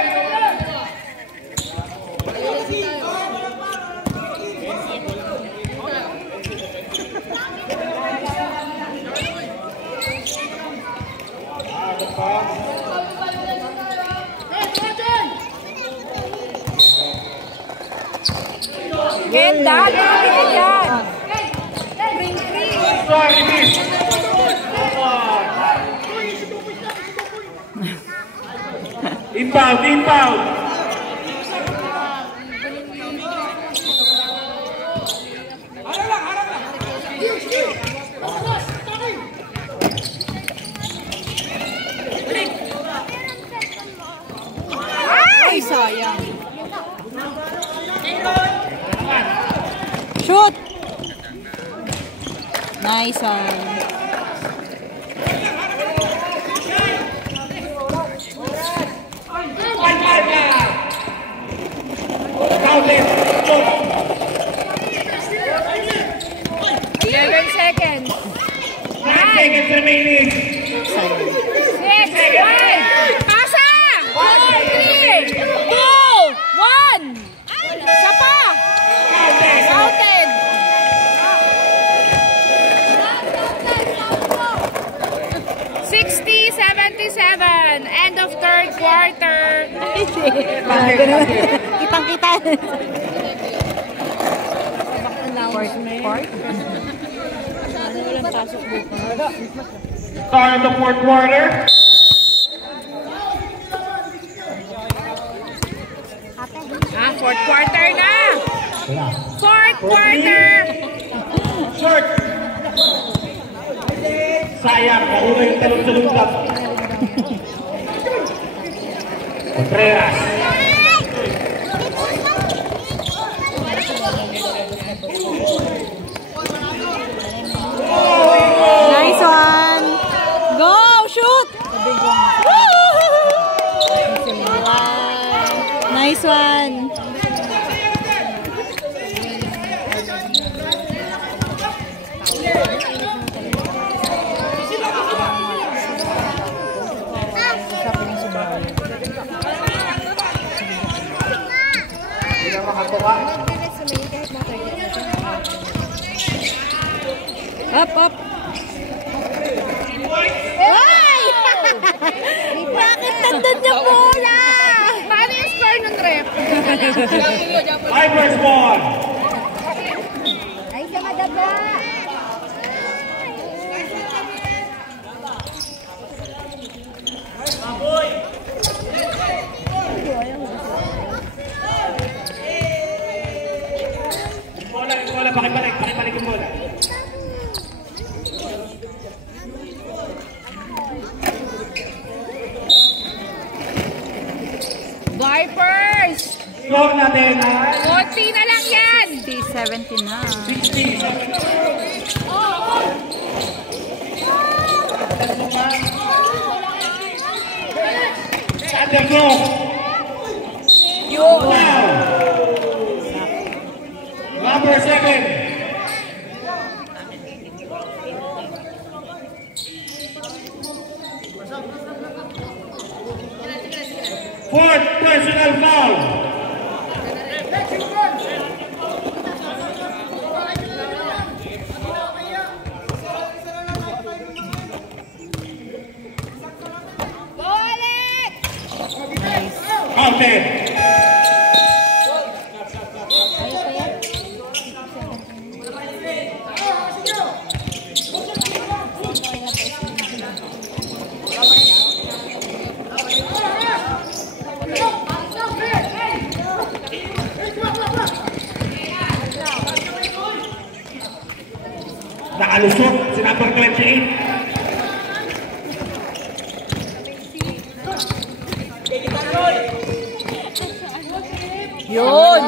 Ganda! Ganda yan! Sorry, miss. Inbound, inbound. Ay, sayang. Shoot! Nice one. Counted. 11 seconds. 9 seconds remaining. 6, 5, pasa! 4, 3, 2, 1! Isa pa! Counted! 60-77, end of third quarter. Kitang-kita. Start of the fourth quarter. Fourth quarter na! Fourth quarter! Short. Sayang, nauna yung talong sa lungkap. Contreras. Nice one. Go, shoot. Nice one. Up, up. Ay! Bakit nandun yung bola? Paano yung score ng rep? Vipers ball. Ay, sa madaba. Bola, pakibalik yung bola. Vipers! Score natin ay Konti na lang yan! 70 na. 60. Underdog. Wow. Number 7. Fourth personal foul. Counted. Nakalusot si number 28. Yun!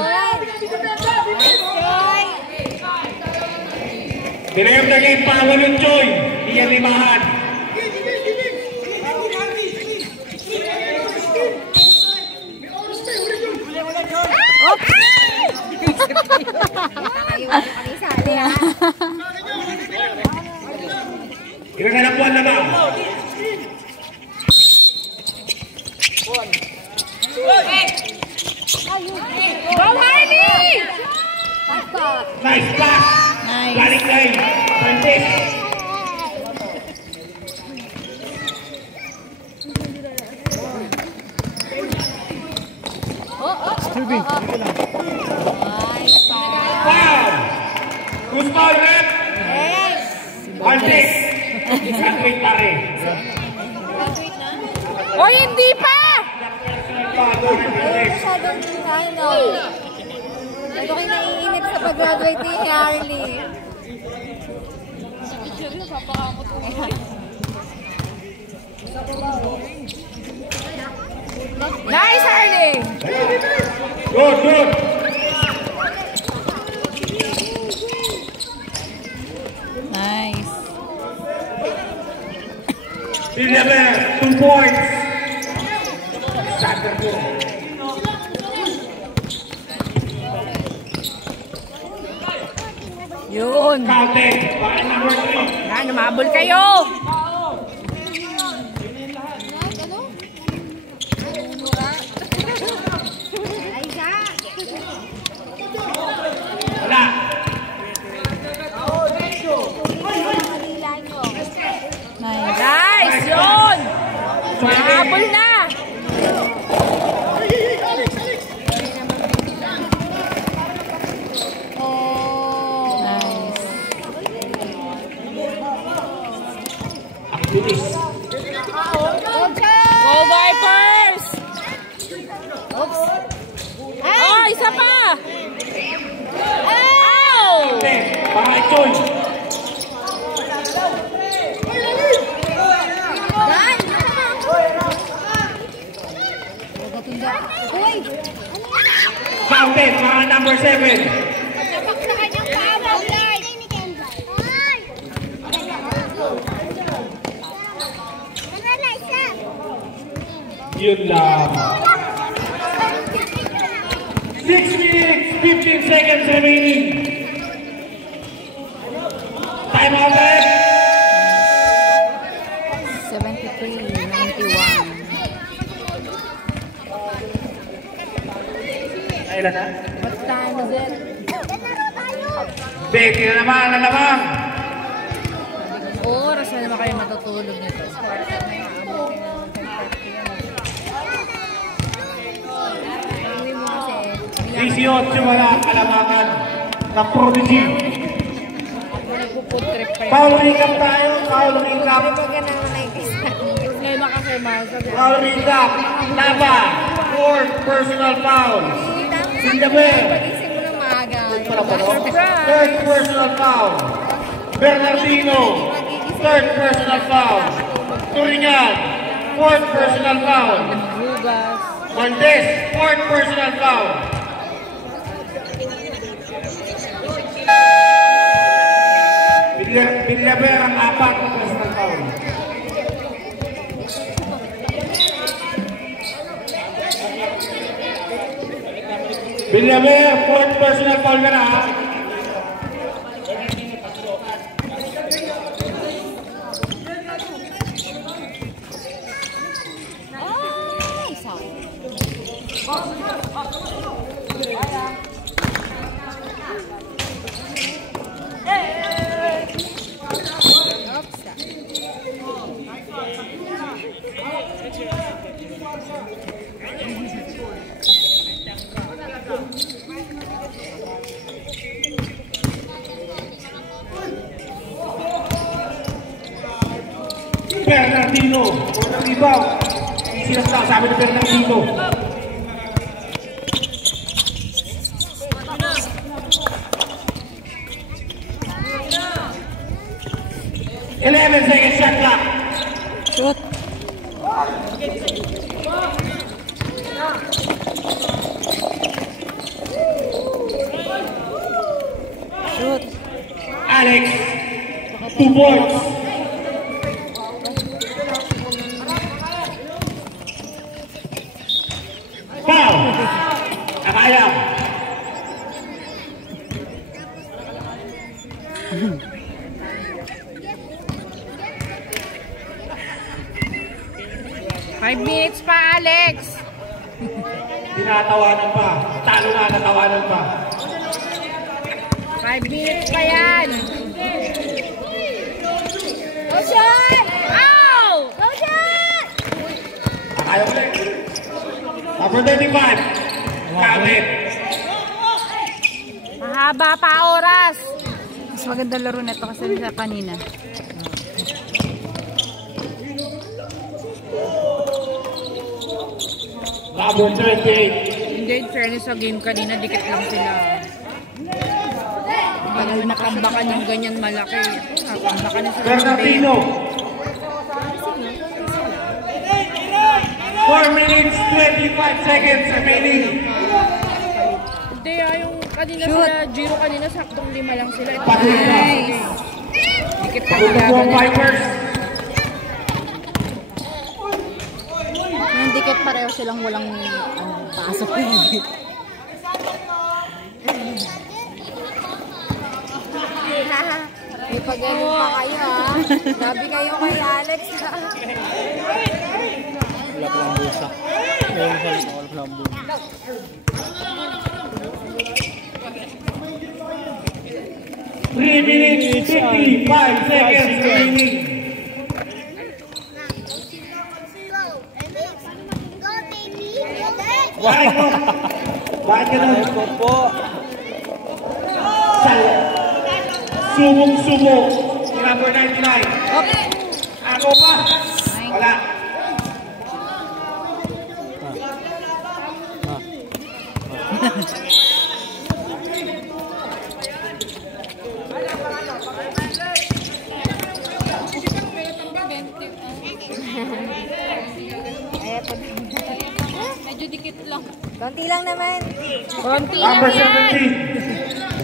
Pinayam na game pa, walong Joy. Iyan limahan. Ginaganap buwan na ba? Go, Harley! Nice pass. Nice. Galing kay Francis. Wow! Who's foul, rep? Francis. Isang pare. O, hindi pa! Masyadong ano. Ito kayo naiinip sa pag-graduate ni Harley. Nice, Harley! Good, good. Nice. Villamer, 2 points. Sander po. Yun. Counted. By number 3. Yan, umabol kayo! Wala. Nice. Nice! Yun! Umabol na! Nice. Ang bilis. Go, Vipers! Oh, isa pa! Ow! Para Joy. Counted. Para number 7. Yun lang. 6 minutes, 15 seconds remaining. Time out, rep. 73-91. Kailan na? What time is it? Betty na naman, na naman. Oras na naman kayo matutulog nito. Visiot, wala kalamangan ng prodigy. Nagpo-food trip kayo. Foul recap tayo, foul recap. Problema kasi, Marcel. Foul recap. Lava, 4 personal fouls. Sindaber, Pagising mo ng maaga. third personal foul. Bernardino, third personal foul. Turingan, 4th personal foul. Hugas. Montes, 4th personal foul. Villaber ang 4 na personal foul. Villaber, 4th personal foul ka na ha. Bernardino. Unang rebound. Sinasabi ni Bernardino. Eleven seconds shot clock. Shoot. Shoot. Alex. 2 points. Foul. Nakaya. Five minutes pa, Alex. Tinatawanan pa. Talo na, natawanan pa. 5 minutes pa yan. Go shot! Ow! Go shot! Nakaya ulit. Number 35. Kavit. Mahaba pa oras. Mas maganda laro nito kasi sa kanina. Number 28. Hindi, in fairness sa game kanina, dikit lang sila. Tagal nakambakan ng ganyan malaki. Nakambakan na sila. Bernardino. 4 minutes, 25 seconds remaining. Hindi, yung kanina sila, Giro kanina, saktong 5 lang sila. Ito, Nice. dikit pa Good nila. for Pipers. Yung dikit pareho silang walang pasok. May pag-galing pa kayo ha. Sabi kayo kay Alex ha. Wala palang busa. Wala palang busa. 3 minutes, 55 seconds remaining. Bakit ka na? Po. Subok-subok. Number 99. Ako pa. Wala. Medyo dikit lang. Konti lang naman. Konti lang Number yan.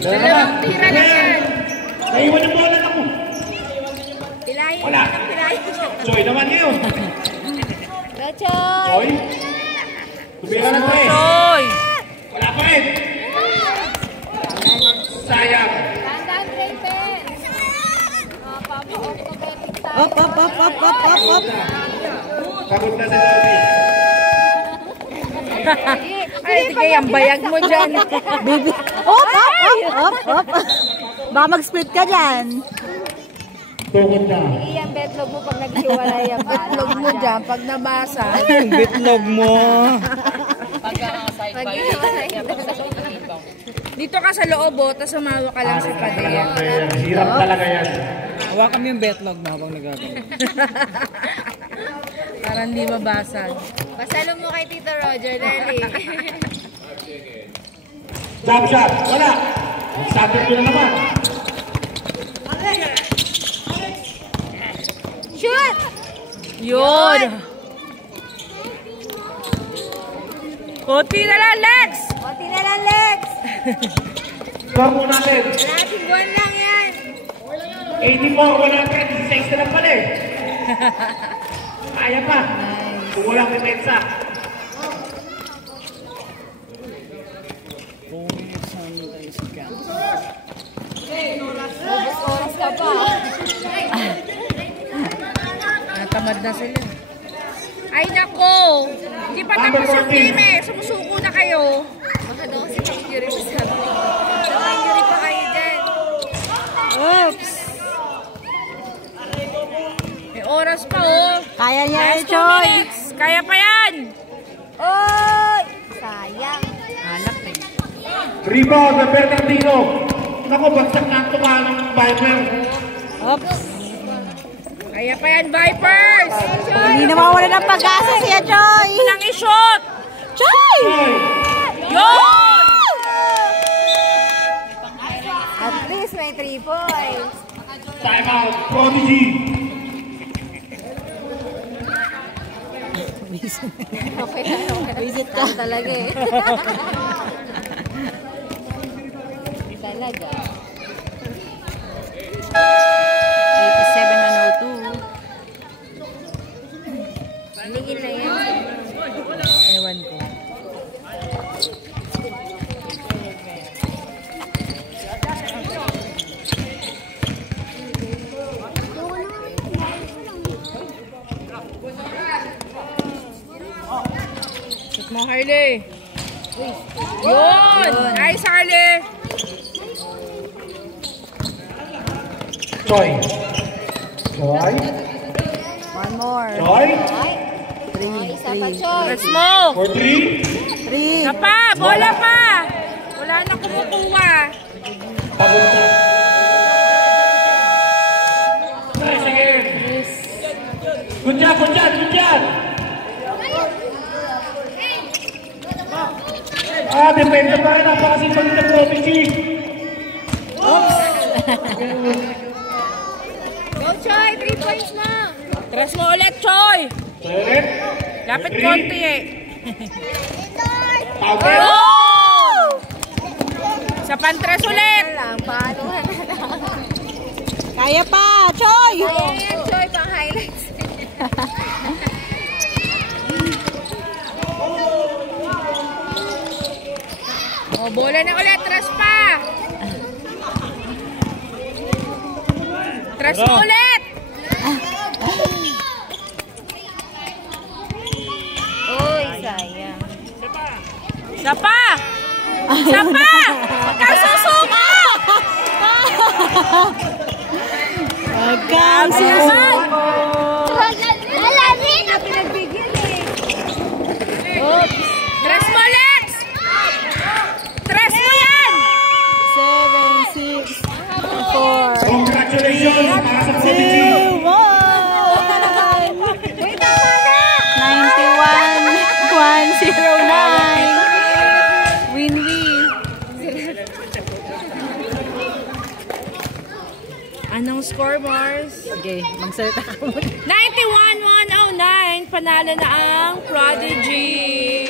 17. Dalawang tira lang yan. Naiwan ang bola na ko. Pilayin. Wala. Pilayin. Joy naman ngayon. Go Choy. Joy. Tumira na pa eh. Oy! Wala pa rin. Sayang. Tandaan Raven. Papa-automatic tayo. Up, up, up, up, up, up, up. Pagod na si Joy. Ay, di kaya ang bayag mo dyan. Baby. Up, up, up, up, up. Baka mag-split ka dyan. Tungod na. Iyang betlog mo pag naghiwalay ang betlog mo dyan. Pag nabasa. Ang bitlog mo. Pag hiwalay ang Dito ka sa loob, tapos sumawa ka lang sa padeya. Hirap talaga yan. Hawakan mo yung betlog mo habang nagagawin. Para hindi mabasag. Pasalo mo kay Tito Roger, Nelly. Jump shot. Wala. Sabi ko na naman. Shoot! Yun! Konti na lang, Lex! Konti na lang, Lex. Score mo natin. Kalating buwan lang yan. 84, 100. 6 na lang pala eh. Kaya pa. Kung walang depensa. Oras ka pa. Natamad na sila. Ay, nako! Hindi pa tapos ang game eh. Sumusuko na kayo. Baka daw si Pang Yuri masabi. Pang Yuri pa kayo dyan. Oops. May oras pa oh. Kaya niya, Last 2 Choy. minutes. Kaya pa yan. Oy! Sayang. Hanap eh. Rebound na Bernardino. Naku, bagsak na ang tumaan ng Viper. Oops. Kaya pa yan, Vipers! Hindi na mawala ng pag-asa siya, Choy! Nang i-shoot! Choy! Yun! At least may 3 points. Time out, Prodigy. Okay na. Visit ka. Talaga eh. Talaga. 87-102. Ligin na yan. Ewan ko. Shoot mo, Harley. Yun! Nice, Harley! Choi. Choi. One more. Choi. Isa pa, Choy. Press mo! For 3. 3. Isa pa! Bola pa! Wala na kumukuha. Pagod na. Nice again. Good job, good job, good job. Depende pa rin. Napakasipag na Prodigy. Go, Choy. 3 points mo. Press mo ulit, Choy! Third. Lapit konti eh. Power. Oh! Sa pantres ulit! Paano na lang. Kaya pa, Choy! Kaya yan, Choy. Pang highlights. O, bola na ulit. Tres pa! Tres mo ulit! Uy, sayang. Isa pa! Isa pa! Magkasusuka! Magkasusuka! Lalanin na pinagbigyan eh. Tres mo ulit! Tres mo yan! 7, 6, 4, Congratulations para sa Prodigy. 2, 1! 91-109. Win-win. Anong score, Mars? Okay, magsalita ka muna. 91-109. Panalo na ang Prodigy.